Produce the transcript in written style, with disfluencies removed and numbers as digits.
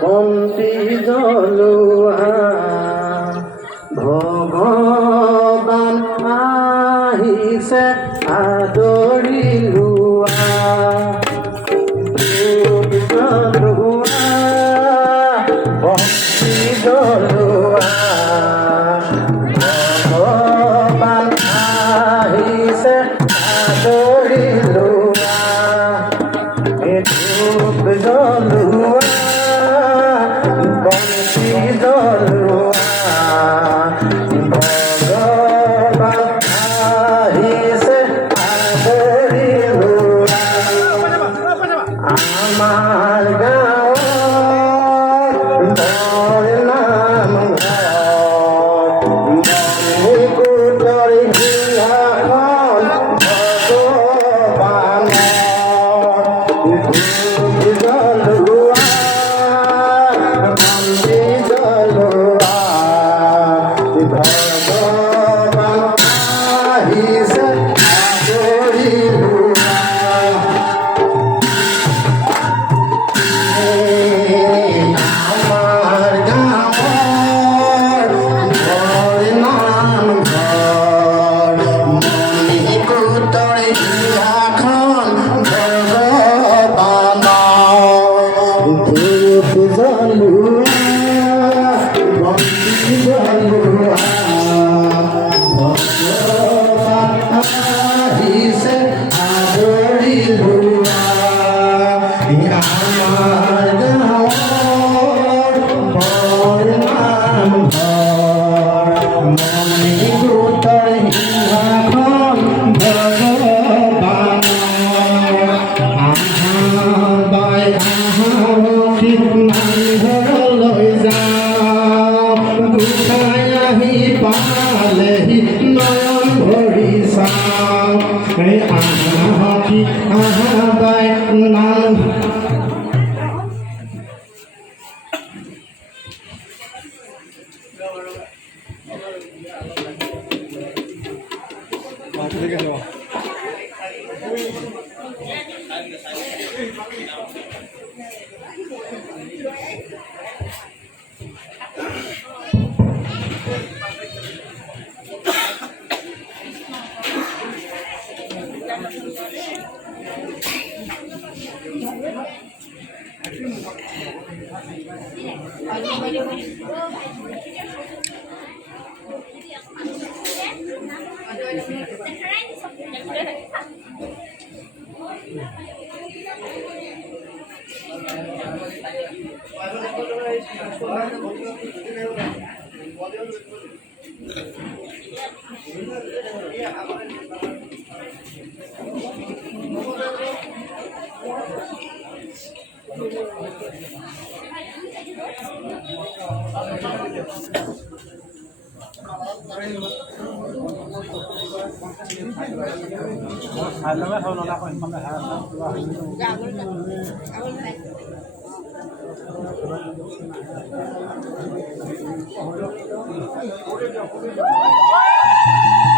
বন্তি জ্বলোৱা ভগৱান আহিছে আদৰি লোৱা জ্বলোৱা বন্তি জ্বলোৱা ভগৱান আহিছে আদৰি লোৱা ধূপ জ্বলোৱা বন্তি জ্বলোৱা ভগৱান আহিছে আদৰি লোৱা আমাৰ গাঁৱত বৰ নাম ঘৰ সিংহাসন ভগৱানৰ ধূপ জ্বলোৱা বন্তি জ্বলোৱা ভগৱান আহিছে আদৰি লোৱা আমাৰ গাঁৱৰ বৰ নাম ঘৰ মণিকূটৰ সিংহাসন ভগৱানৰ ধূপ জ্বলোৱা বন্তি জ্বলোৱা ভগৱান আহিছে আদৰি লোৱা আমাৰ গাঁৱৰ বৰ নাম ঘৰ মণিকূটৰ সিংহাসন ভগৱানৰ বাই আহাৰতি নামঘৰলৈ যাওঁ গোসাঁই আহি পালেহি নয়ন ভৰি চাওঁ আহাৰতি বাই নাম Woo!